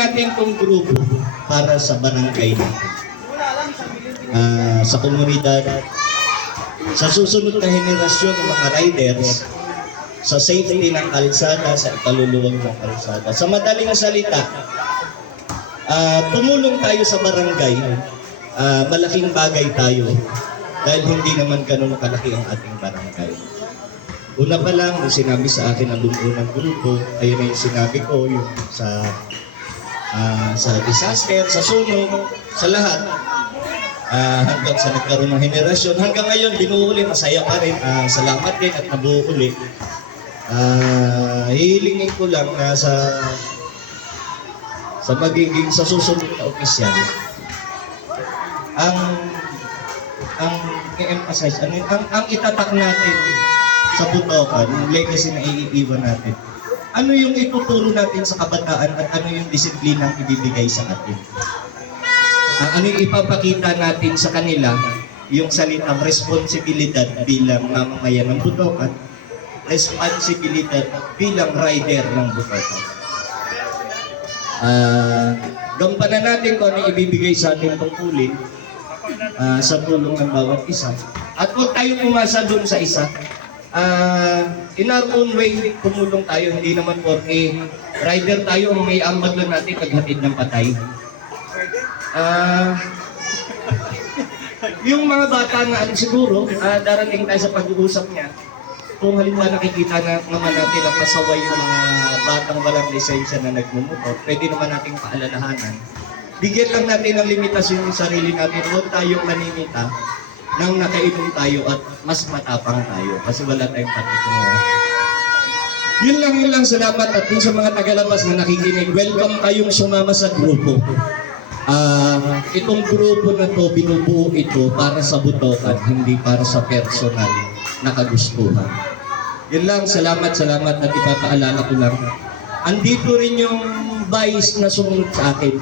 natin itong grupo para sa barangay natin. Sa komunidad, sa susunod na henerasyon ng mga riders, sa safety ng kalsada, sa kaluluwag ng kalsada. Sa madaling salita, tumulong tayo sa barangay, malaking bagay tayo dahil hindi naman ganun kalaki ang ating barangay. Una pa lang, sinabi sa akin ang lumunan grupo, ayun na yung sinabi ko, yung sa disaster, sa sunog, sa lahat. Hanggang sa nagkaroon ng henerasyon, hanggang ngayon, binuo uli, masaya pa rin. Salamat din at nabuo uli. Hihilingin ko lang na sa magiging sa susunod na opisyal, ang i-emphasize, ang itatak natin sa Butukan, yung legacy na iiwan natin. Ano yung ituturo natin sa kabataan at ano yung disiplinang ibibigay sa atin? Ano yung ipapakita natin sa kanila, yung salitang responsibilidad bilang mamamayan ng Butukan, responsibilidad bilang rider ng Butukan. Gampanan natin kung ano ibibigay sa ating tungkulin sa tulong ng bawat isa. At huwag tayong umasa doon sa isa. In our own way, tumulong tayo. Hindi naman porque rider tayo, may ambag lang natin paghatid ng patay. Yung mga bata na siguro, darating tayo sa pag-uusap niya. Kung halimbawa nakikita naman natin na pasaway yung mga batang walang lisensya na nagmumotor, pwede naman nating paalalahanan. Bigyan lang natin ng limitasyon yung sarili natin. Huwag tayong naninita nang nakainom tayo at mas matapang tayo kasi wala tayong patutungo. Yun lang. Salamat at dun sa mga tagalabas na nakikinig, welcome kayong sumama sa grupo. Itong grupo na to, binubuo ito para sa Butukan, hindi para sa personal na kagustuhan. Yun lang, salamat at ipapaalala ko lang. Andito rin yung vice na sumunod sa akin.